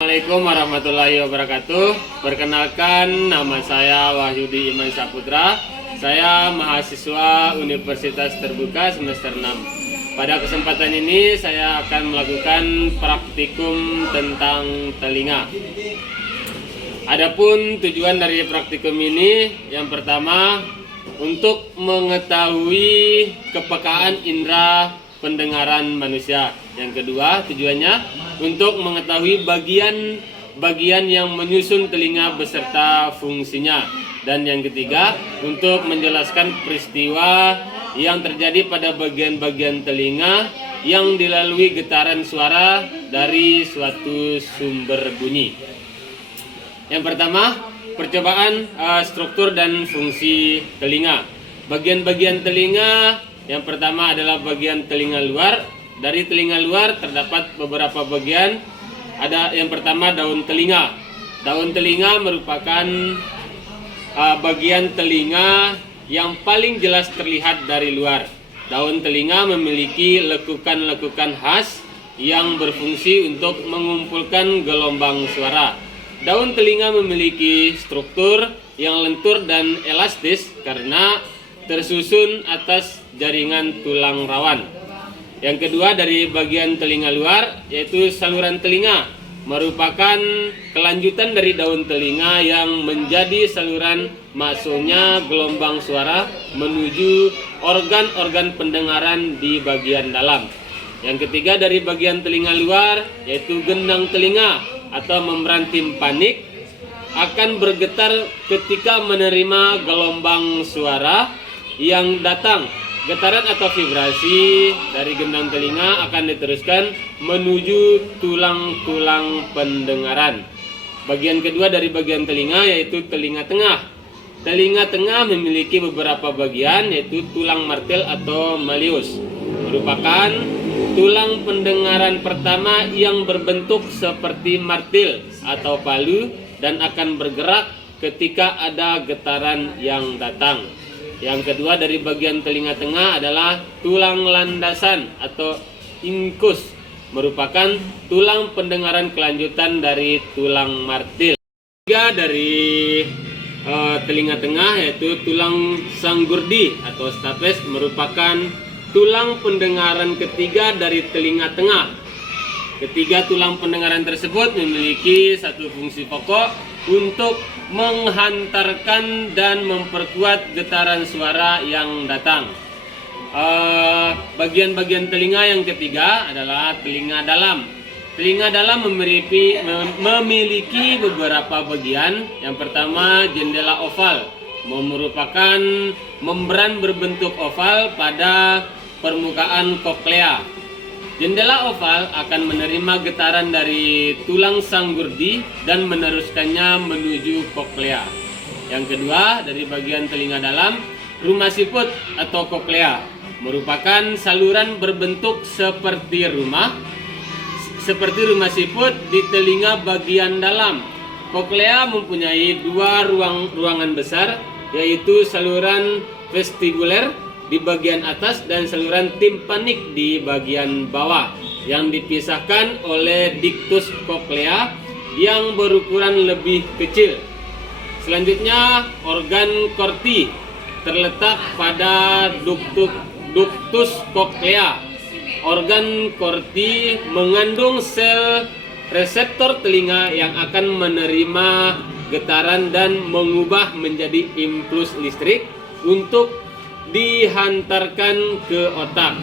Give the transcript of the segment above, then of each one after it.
Assalamualaikum warahmatullahi wabarakatuh. Perkenalkan, nama saya Wahyudi Iman Saputra. Saya mahasiswa Universitas Terbuka semester 6. Pada kesempatan ini saya akan melakukan praktikum tentang telinga. Adapun tujuan dari praktikum ini, yang pertama untuk mengetahui kepekaan indera pendengaran manusia. Yang kedua, tujuannya untuk mengetahui bagian yang menyusun telinga beserta fungsinya. Dan yang ketiga, untuk menjelaskan peristiwa yang terjadi pada bagian-bagian telinga yang dilalui getaran suara dari suatu sumber bunyi. Yang pertama, percobaan struktur dan fungsi telinga. Bagian-bagian telinga yang pertama adalah bagian telinga luar. Dari telinga luar terdapat beberapa bagian. Ada yang pertama daun telinga. Daun telinga merupakan bagian telinga yang paling jelas terlihat dari luar. Daun telinga memiliki lekukan-lekukan khas yang berfungsi untuk mengumpulkan gelombang suara. Daun telinga memiliki struktur yang lentur dan elastis karena tersusun atas jaringan tulang rawan. Yang kedua, dari bagian telinga luar, yaitu saluran telinga, merupakan kelanjutan dari daun telinga yang menjadi saluran masuknya gelombang suara menuju organ-organ pendengaran di bagian dalam. Yang ketiga, dari bagian telinga luar, yaitu gendang telinga atau membran timpanik, akan bergetar ketika menerima gelombang suara yang datang. Getaran atau vibrasi dari gendang telinga akan diteruskan menuju tulang-tulang pendengaran. Bagian kedua dari bagian telinga yaitu telinga tengah. Telinga tengah memiliki beberapa bagian, yaitu tulang martil atau malleus. Merupakan tulang pendengaran pertama yang berbentuk seperti martil atau palu dan akan bergerak ketika ada getaran yang datang. Yang kedua dari bagian telinga tengah adalah tulang landasan atau incus, merupakan tulang pendengaran kelanjutan dari tulang martil. Tiga dari telinga tengah yaitu tulang sanggurdi atau stapes, merupakan tulang pendengaran ketiga dari telinga tengah. Ketiga tulang pendengaran tersebut memiliki satu fungsi pokok untuk menghantarkan dan memperkuat getaran suara yang datang. Bagian-bagian telinga yang ketiga adalah telinga dalam. Telinga dalam memiliki beberapa bagian. Yang pertama, jendela oval, merupakan membran berbentuk oval pada permukaan koklea. Jendela oval akan menerima getaran dari tulang sanggurdi dan meneruskannya menuju koklea. Yang kedua, dari bagian telinga dalam, rumah siput atau koklea, merupakan saluran berbentuk seperti rumah siput di telinga bagian dalam. Koklea mempunyai dua ruangan besar, yaitu saluran vestibuler di bagian atas dan saluran timpanik di bagian bawah, yang dipisahkan oleh ductus koklea yang berukuran lebih kecil. Selanjutnya, organ korti terletak pada ductus koklea. Organ korti mengandung sel reseptor telinga yang akan menerima getaran dan mengubah menjadi impuls listrik untuk dihantarkan ke otak.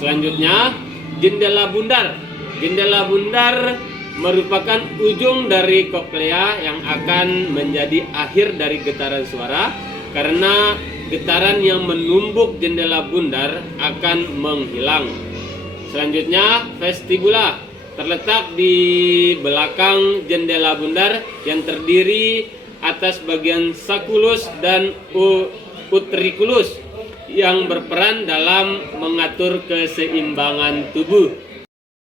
Selanjutnya, jendela bundar. Jendela bundar merupakan ujung dari koklea yang akan menjadi akhir dari getaran suara, karena getaran yang menumbuk jendela bundar akan menghilang. Selanjutnya, vestibula terletak di belakang jendela bundar yang terdiri atas bagian sacculus dan utriculus yang berperan dalam mengatur keseimbangan tubuh.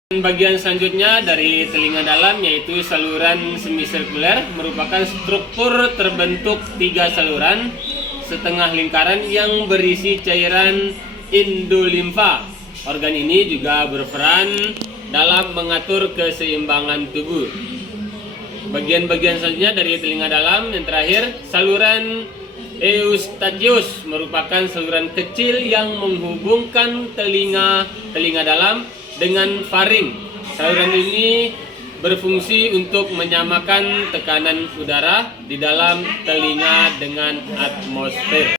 Bagian selanjutnya dari telinga dalam yaitu saluran semisirkuler, merupakan struktur terbentuk tiga saluran setengah lingkaran yang berisi cairan endolimfa. Organ ini juga berperan dalam mengatur keseimbangan tubuh. Bagian-bagian selanjutnya dari telinga dalam yang terakhir, saluran eustachius merupakan saluran kecil yang menghubungkan telinga dalam dengan faring. Saluran ini berfungsi untuk menyamakan tekanan udara di dalam telinga dengan atmosfer.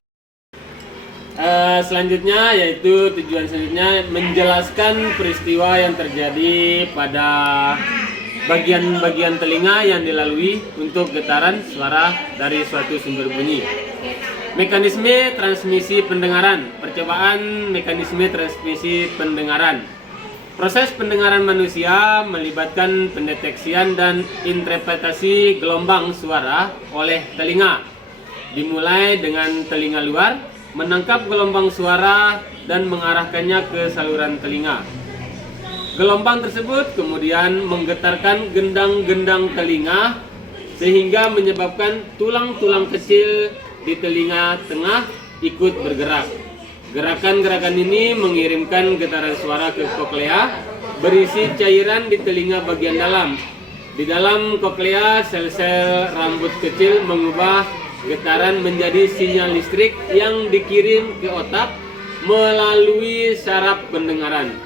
Selanjutnya yaitu tujuan selanjutnya menjelaskan peristiwa yang terjadi pada bagian-bagian telinga yang dilalui untuk getaran suara dari suatu sumber bunyi. Mekanisme transmisi pendengaran. Percobaan mekanisme transmisi pendengaran. Proses pendengaran manusia melibatkan pendeteksian dan interpretasi gelombang suara oleh telinga. Dimulai dengan telinga luar, menangkap gelombang suara dan mengarahkannya ke saluran telinga. Gelombang tersebut kemudian menggetarkan gendang-gendang telinga sehingga menyebabkan tulang-tulang kecil di telinga tengah ikut bergerak. Gerakan-gerakan ini mengirimkan getaran suara ke koklea berisi cairan di telinga bagian dalam. Di dalam koklea, sel-sel rambut kecil mengubah getaran menjadi sinyal listrik yang dikirim ke otak melalui saraf pendengaran.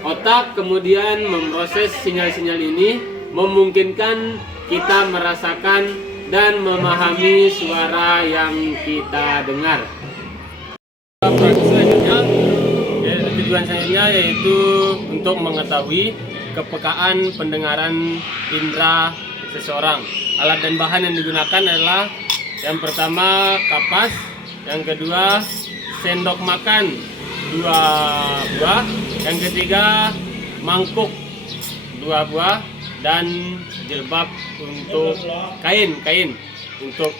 Otak kemudian memproses sinyal-sinyal ini, memungkinkan kita merasakan dan memahami suara yang kita dengar. Tujuan selanjutnya yaitu untuk mengetahui kepekaan pendengaran indera seseorang. Alat dan bahan yang digunakan adalah yang pertama kapas, yang kedua sendok makan 2 buah, yang ketiga mangkuk 2 buah, dan jilbab untuk kain untuk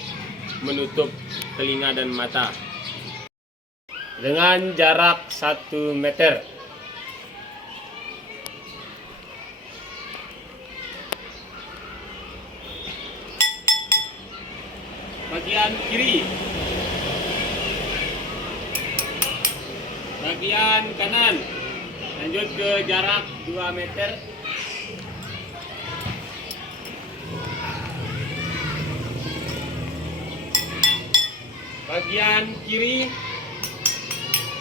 menutup telinga dan mata dengan jarak 1 meter. Bagian kiri, bagian kanan, lanjut ke jarak 2 meter. Bagian kiri,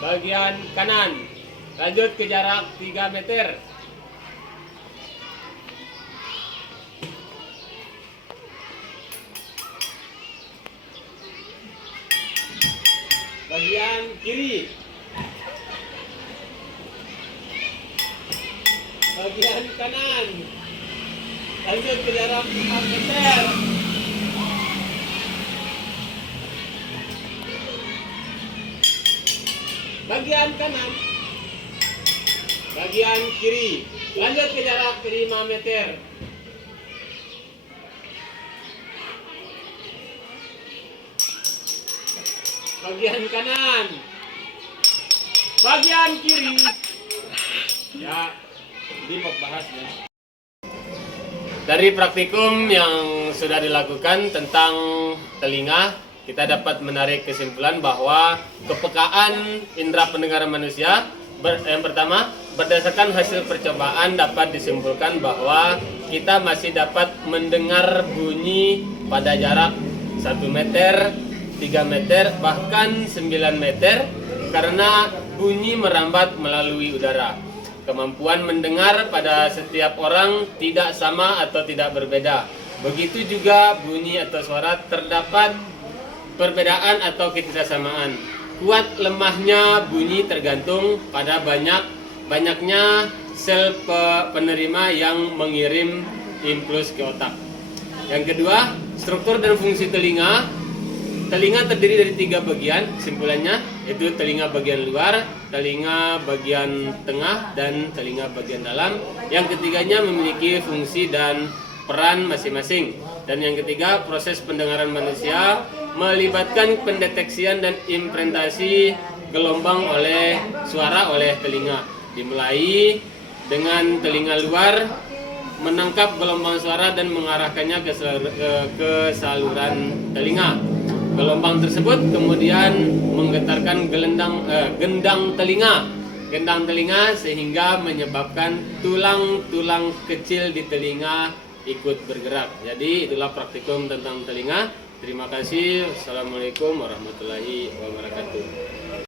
bagian kanan, lanjut ke jarak 3 meter. Bagian kiri, bagian kanan, lanjut ke jarak 4 meter. Bagian kanan, bagian kiri, lanjut ke jarak 5 meter. Bagian kanan, bagian kiri. Ya, dibahas ya. Dari praktikum yang sudah dilakukan tentang telinga, kita dapat menarik kesimpulan bahwa kepekaan indera pendengaran manusia yang pertama, berdasarkan hasil percobaan dapat disimpulkan bahwa kita masih dapat mendengar bunyi pada jarak 1 meter, 3 meter, bahkan 9 meter karena bunyi merambat melalui udara. Kemampuan mendengar pada setiap orang tidak sama atau tidak berbeda. Begitu juga bunyi atau suara terdapat perbedaan atau ketidaksamaan. Kuat lemahnya bunyi tergantung pada banyaknya sel penerima yang mengirim impuls ke otak. Yang kedua, struktur dan fungsi telinga. Telinga terdiri dari 3 bagian, kesimpulannya yaitu telinga bagian luar, telinga bagian tengah, dan telinga bagian dalam. Yang ketiganya memiliki fungsi dan peran masing-masing. Dan yang ketiga, proses pendengaran manusia melibatkan pendeteksian dan imprentasi gelombang suara oleh telinga. Dimulai dengan telinga luar menangkap gelombang suara dan mengarahkannya ke saluran telinga. Gelombang tersebut kemudian menggetarkan gendang telinga sehingga menyebabkan tulang-tulang kecil di telinga ikut bergerak. Jadi itulah praktikum tentang telinga. Terima kasih. Assalamualaikum warahmatullahi wabarakatuh.